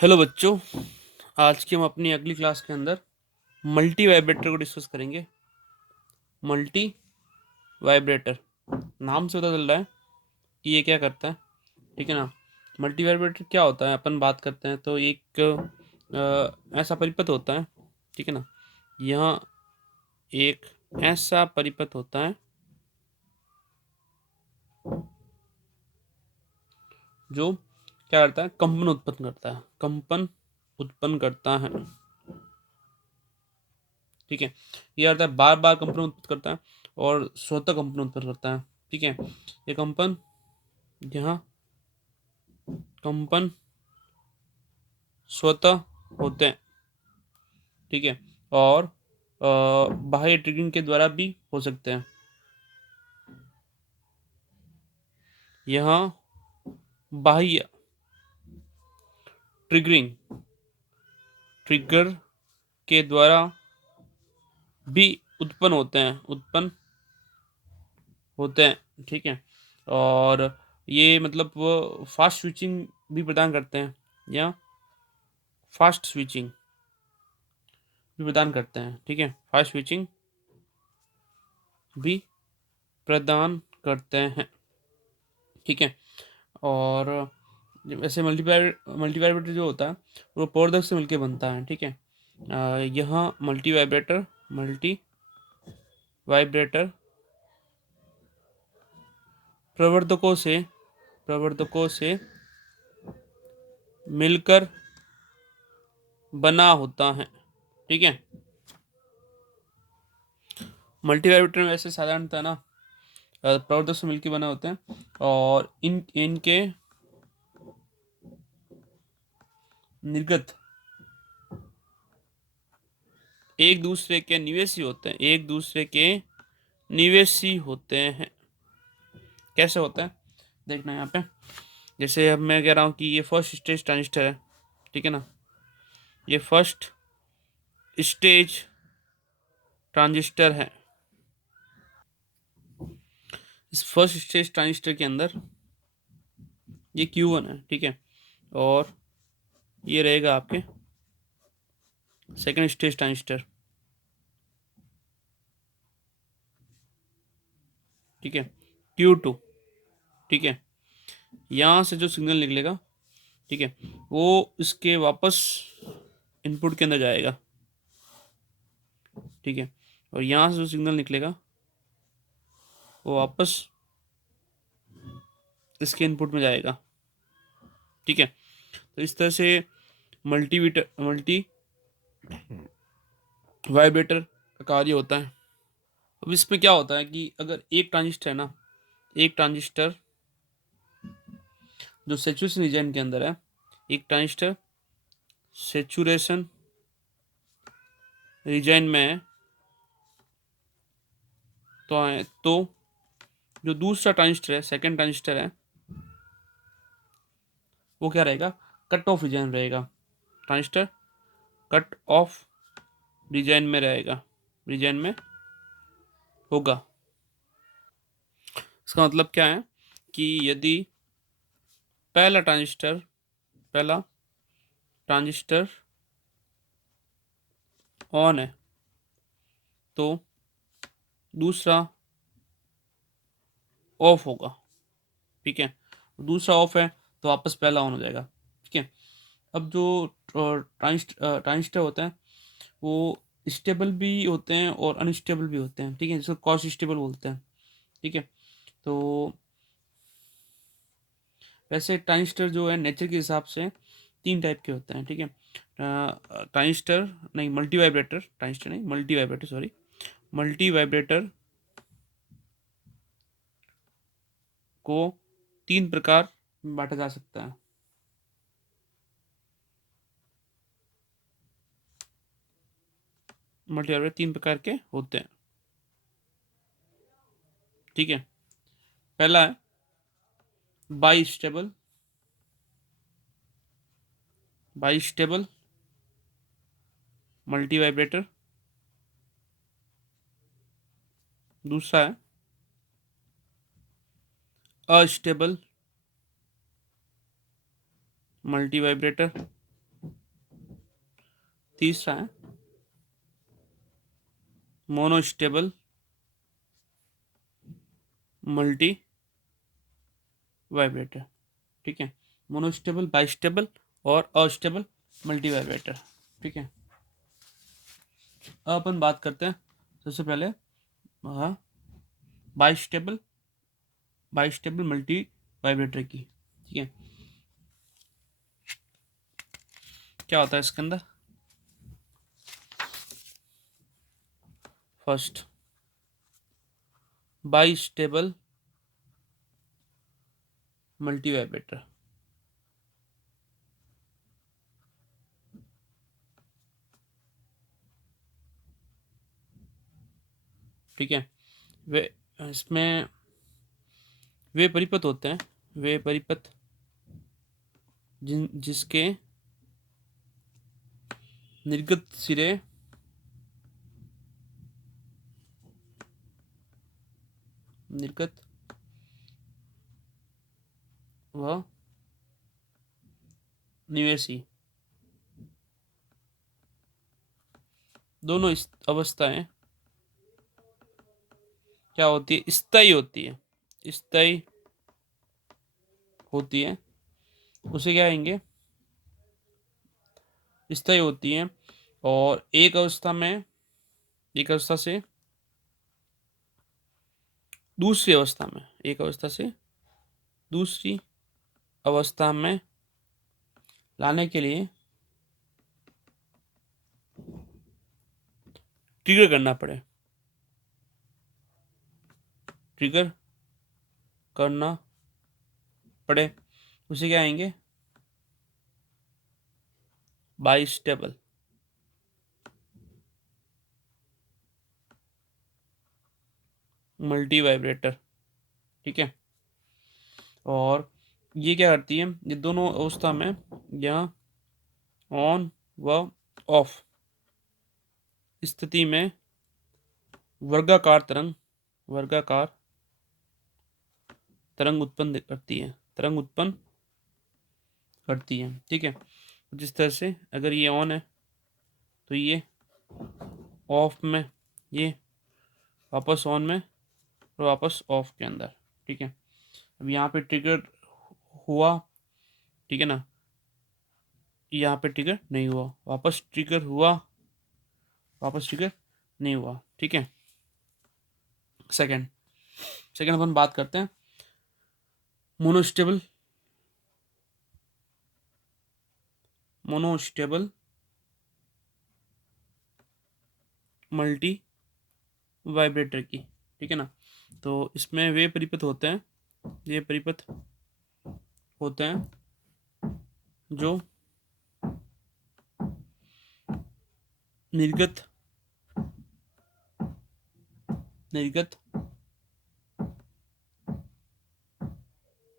Hello बच्चों। आज की हम अपनी अगली क्लास के अंदर मल्टी वाइब्रेटर को डिस्कस करेंगे। मल्टी वाइब्रेटर नाम से पता चल रहा है कि ये क्या करता है, ठीक है ना। मल्टी वाइब्रेटर क्या होता है, अपन बात करते हैं तो एक ऐसा परिपथ होता है, ठीक है ना। यहाँ एक ऐसा परिपथ होता है जो क्या करता है, कंपन उत्पन्न करता है, कंपन उत्पन्न करता है, ठीक है। ये आता है बार बार कंपन उत्पन्न करता है और स्वतः कंपन उत्पन्न करता है, ठीक है। ये कंपन, यहाँ कंपन स्वतः होते हैं, ठीक है। और बाह्य ट्रिगरिंग के द्वारा भी हो सकते हैं। यहाँ बाह्य ट्रिगरिंग, ट्रिगर के द्वारा भी उत्पन्न होते हैं, ठीक है। और ये मतलब वो फास्ट स्विचिंग भी प्रदान करते हैं, या फास्ट स्विचिंग भी प्रदान करते हैं, ठीक है। फास्ट स्विचिंग भी प्रदान करते हैं, ठीक है। और वैसे मल्टी वाइब्रेटर जो होता है वो प्रवर्धक से मिलकर बनता है, ठीक है। यहाँ मल्टी वाइब्रेटर प्रवर्धकों से मिलकर बना होता है, ठीक है। मल्टी वाइब्रेटर में वैसे साधारणतः ना प्रवर्धक से मिलकर बना होते हैं, और इनके निर्गत एक दूसरे के निवेशी होते हैं। कैसे होता है देखना यहाँ पे। जैसे अब मैं कह रहा हूँ कि ये फर्स्ट स्टेज ट्रांजिस्टर है, ठीक है ना। ये फर्स्ट स्टेज ट्रांजिस्टर है। इस फर्स्ट स्टेज ट्रांजिस्टर के अंदर ये Q1 है, ठीक है। और ये रहेगा आपके सेकंड स्टेज ट्रांजिस्टर, ठीक है, Q2, ठीक है। यहाँ से जो सिग्नल निकलेगा, ठीक है, वो इसके वापस इनपुट के अंदर जाएगा, ठीक है। और यहाँ से जो सिग्नल निकलेगा वो वापस इसके इनपुट में जाएगा, ठीक है। तो इस तरह से मल्टी वाइब्रेटर का कार्य होता है। अब इसमें क्या होता है कि अगर एक ट्रांजिस्टर है ना, एक ट्रांजिस्टर जो सेचुरेशन रीजन के अंदर है, एक ट्रांजिस्टर सेचुरेशन रीजन में है, तो जो दूसरा ट्रांजिस्टर है, सेकंड ट्रांजिस्टर है, वो क्या रहेगा, कट ऑफ रीजन रहेगा। ट्रांजिस्टर कट ऑफ रीजन में होगा। इसका मतलब क्या है कि यदि पहला ट्रांजिस्टर ऑन है तो दूसरा ऑफ होगा, ठीक है। दूसरा ऑफ है तो वापस पहला ऑन हो जाएगा, ठीक है। अब जो ट्रांजिस्टर होते हैं वो स्टेबल भी होते हैं और अनस्टेबल भी होते हैं, ठीक है, जिसको क्रॉस स्टेबल बोलते हैं, ठीक है। तो वैसे ट्रांजिस्टर जो है नेचर के हिसाब से तीन टाइप के होते हैं, ठीक है। ट्रांजिस्टर नहीं, मल्टी वाइब्रेटर, ट्रांजिस्टर नहीं, multi vibrator, sorry, multi vibrator को तीन प्रकार में बांटा जा सकता है। मल्टी वाइब्रेटर तीन प्रकार के होते हैं, ठीक है। पहला है बाई स्टेबल मल्टी वाइब्रेटर। दूसरा है अस्टेबल मल्टी वाइब्रेटर। तीसरा है मोनोस्टेबल मल्टी वाइब्रेटर। ठीक है, मोनोस्टेबल, बाइस्टेबल और अस्टेबल मल्टी वाइब्रेटर। ठीक है, अब अपन बात करते हैं सबसे पहले हाँ बाइस्टेबल बाइस्टेबल मल्टी वाइब्रेटर की। ठीक है, क्या होता है इसके अंदर? First, bistable multi vibrator. ठीक है, वे इसमें वे परिपथ होते हैं, वे परिपथ जिसके निर्गत सिरे निर्गत व निवेशी दोनों इस अवस्थाएं क्या होती है? स्थायी होती है, स्थायी होती है। उसे क्या कहेंगे? स्थायी होती है। और एक अवस्था से दूसरी अवस्था में, एक अवस्था से दूसरी अवस्था में लाने के लिए ट्रिगर करना पड़े, ट्रिगर करना पड़े, उसे क्या आएंगे? Bistable multi vibrator. ठीक है, और ये क्या करती है? ये दोनों अवस्था में यहाँ ऑन व ऑफ स्थिति में वर्गाकार तरंग उत्पन्न करती है, तरंग उत्पन्न करती है। ठीक है, जिस तरह से अगर ये ऑन है तो ये ऑफ में, ये वापस ऑन में और वापस ऑफ के अंदर। ठीक है, अब यहाँ पे ट्रिगर हुआ, ठीक है ना, यहाँ पे ट्रिगर नहीं हुआ, वापस ट्रिगर हुआ, वापस ट्रिगर नहीं हुआ। ठीक है, सेकंड सेकंड अपन बात करते हैं मोनोस्टेबल मोनोस्टेबल मल्टी वाइब्रेटर की। ठीक है ना, तो इसमें वे परिपथ होते हैं, ये परिपथ होते हैं जो निर्गत निर्गत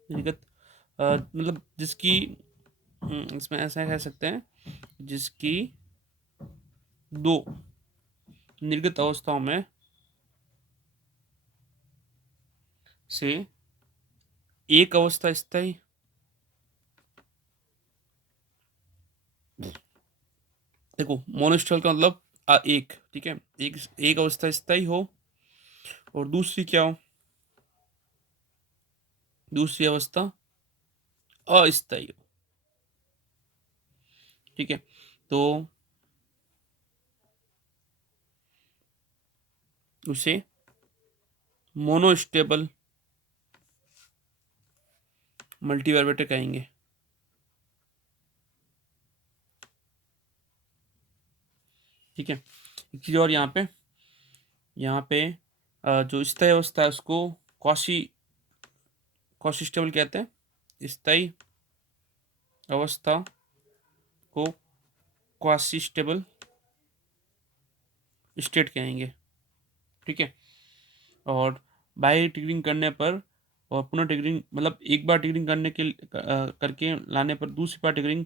निर्गत मतलब जिसकी इसमें ऐसा कह सकते हैं, जिसकी दो निर्गत अवस्थाओं में से एक अवस्था स्थायी, देखो मोनोस्टेबल का मतलब एक, ठीक है, एक एक अवस्था स्थायी हो और दूसरी क्या हो? दूसरी अवस्था अस्थायी हो। ठीक है, तो उसे मोनोस्टेबल मल्टीवाइब्रेटर कहेंगे। ठीक है, एक चीज और यहाँ पे जो स्थायी अवस्था है उसको क्वासी स्टेबल कहते हैं। स्थायी अवस्था को क्वासी स्टेबल स्टेट कहेंगे। ठीक है, और बाई टिगरिंग करने पर और पुनः टिगरिंग, मतलब एक बार टिगरिंग करके लाने पर दूसरी बार टिगरिंग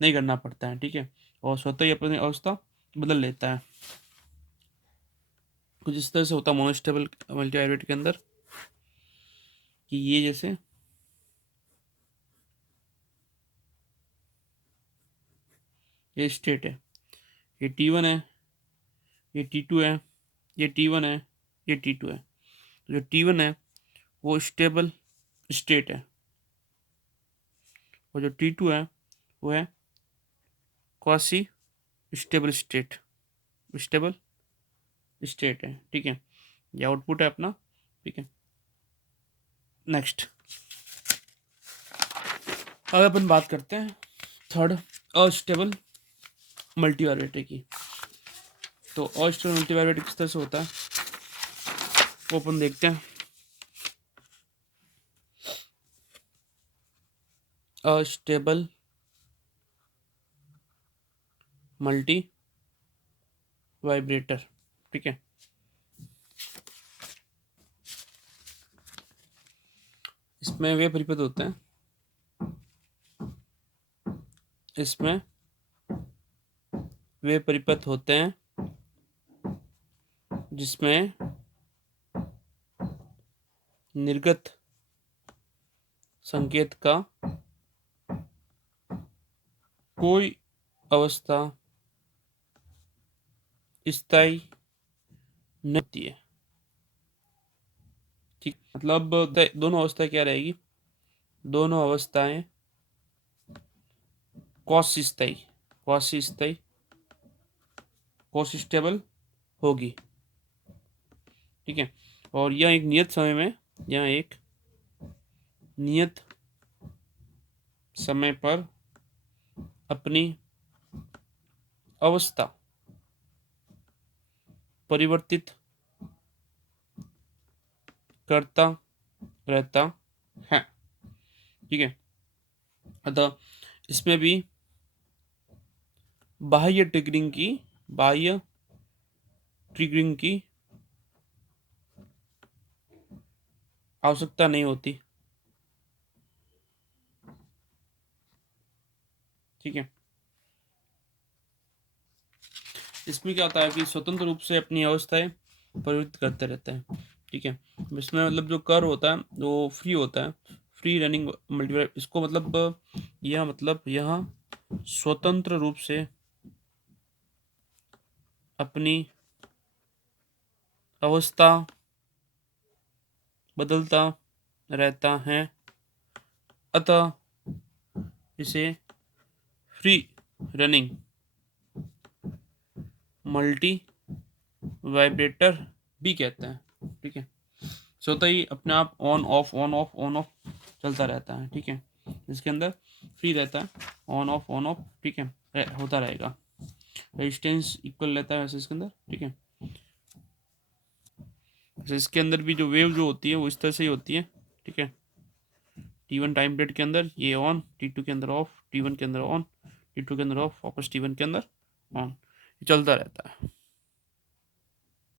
नहीं करना पड़ता है। ठीक है, और स्वतः ही अपनी अवस्था बदल लेता है। कुछ इस तरह से होता है मोनोस्टेबल मल्टीवाइब्रेटर के अंदर कि ये जैसे ये स्टेट है, ये T1 है, ये T2 है, ये T1 है, ये T2 है। तो जो T1 है वो स्टेबल स्टेट है, और जो T2 है वो है quasi stable state, stable state है। ठीक है, ये आउटपुट है अपना। ठीक है, नेक्स्ट अब अपन बात करते हैं थर्ड अस्टेबल मल्टीवाइब्रेटर की। तो अस्टेबल मल्टीवाइब्रेटर किस तरह से होता है वो अपन देखते हैं। अस्टेबल मल्टी वाइब्रेटर, ठीक है, इसमें वे परिपथ होते हैं, इसमें वे परिपथ होते हैं जिसमें निर्गत संकेत का कोई अवस्था स्थायी नहीं होती है। ठीक, मतलब दोनों अवस्था क्या रहेगी, दोनों अवस्थाएं कॉस स्थायी, कॉस स्थायी, कॉस स्टेबल होगी। ठीक है, और यह एक नियत समय में, यह एक नियत समय पर अपनी अवस्था परिवर्तित करता रहता है। ठीक है, अतः इसमें भी बाह्य ट्रिगरिंग की आवश्यकता नहीं होती। ठीक है, इसमें क्या होता है कि स्वतंत्र रूप से अपनी अवस्थाएं परिवर्तित करते रहते हैं। ठीक है, इसमें मतलब जो कर्व होता है वो फ्री होता है, फ्री रनिंग मल्टीप्लाई, इसको मतलब यह मतलब यह स्वतंत्र रूप से अपनी अवस्था बदलता रहता है, अतः इसे फ्री रनिंग मल्टी वाइब्रेटर भी कहते हैं। ठीक है, स्वतः ही अपने आप on off on off on off चलता रहता है। ठीक है, इसके अंदर फ्री रहता है, ऑन ऑफ ऑन ऑफ। ठीक है, होता रहेगा, रेजिस्टेंस इक्वल रहता है वैसे इसके अंदर। ठीक है, वैसे इसके अंदर भी जो वेव जो होती है वो इस तरह से ही होती है। ठीक है, T1 टाइम पीरियड के अंदर ये ऑन, T2 के अंदर ऑफ, T1 के अंदर ऑन, T2 के अंदर ऑफ, वापस T1 के अंदर ऑन, चलता रहता है।